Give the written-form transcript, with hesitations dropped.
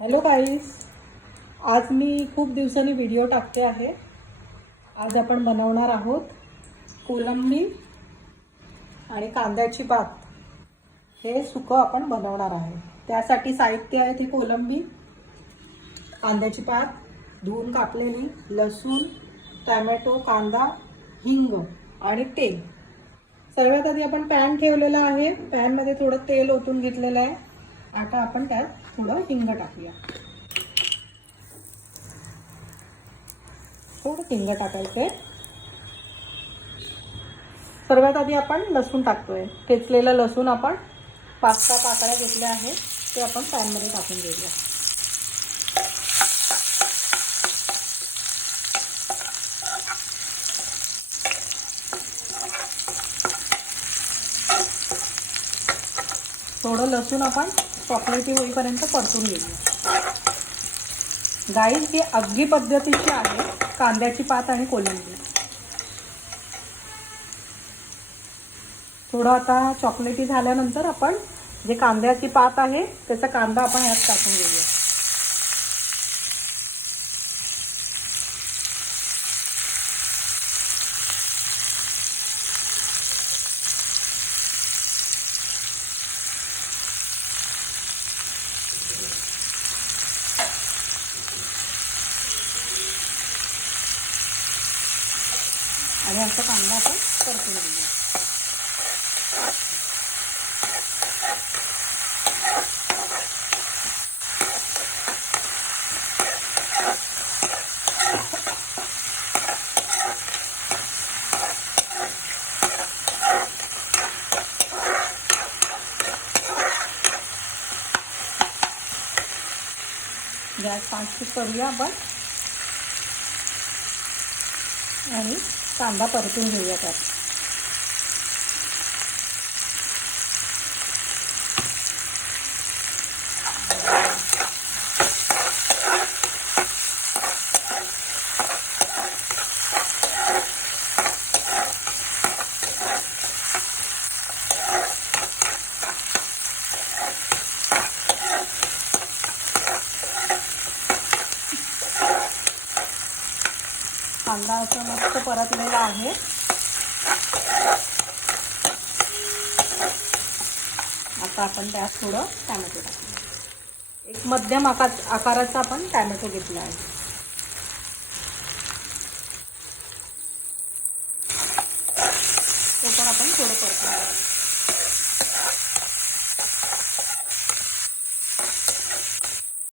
Hello गाईस, आज मी खूप दिवसांनी व्हिडिओ टाकते आहे। आज आपण बनवणार आहोत कोलंबी आणि कांद्याची पात। हे सुकं आपण बनवणार आहे। त्यासाठी साहित्य आहे ती कोलंबी, कांद्याची पात धुवून कापलेली, लसूण, टोमॅटो, कांदा, हिंग आणि तेल। सर्वात आधी आपण पॅन ठेवलेला आहे। पॅन मध्ये थोडं तेल ओतून घेतलेलं आहे। आता आपण त्यात थोडं हिंग टाकूया। थोडं हिंग टाकायचंय। सर्वात आधी आपण लसूण टाकतोय। ठेचलेलं लसूण आपण 5-6 पाकळ्या घेतल्या आहेत, ते आपण पॅन मध्ये टाकून घेऊया। थोडं लसूण आपण चॉकलेटी होईपर्यंत परतून घेऊया। गाईस, ही अगदी पद्धतीची आहे कांद्याची पात आणि कोलंबी। थोडं आता चॉकलेटी झाल्यानंतर आपण जे कांद्याची पात आहे त्याचा कांदा आपण यात टाकून घेऊया। आणि असा कांदा आपण परतून घेऊया। गॅस फास्ट करूया आपण आणि कांदा परतून घेऊया त्यात। कांदा असा मस्त परतलेला आहे। आता आपण त्यात थोडं टोमॅटो टाकूया। एक मध्यम आकाराचा आपण टोमॅटो घेतला आहे। तो पण आपण थोडं परतूया।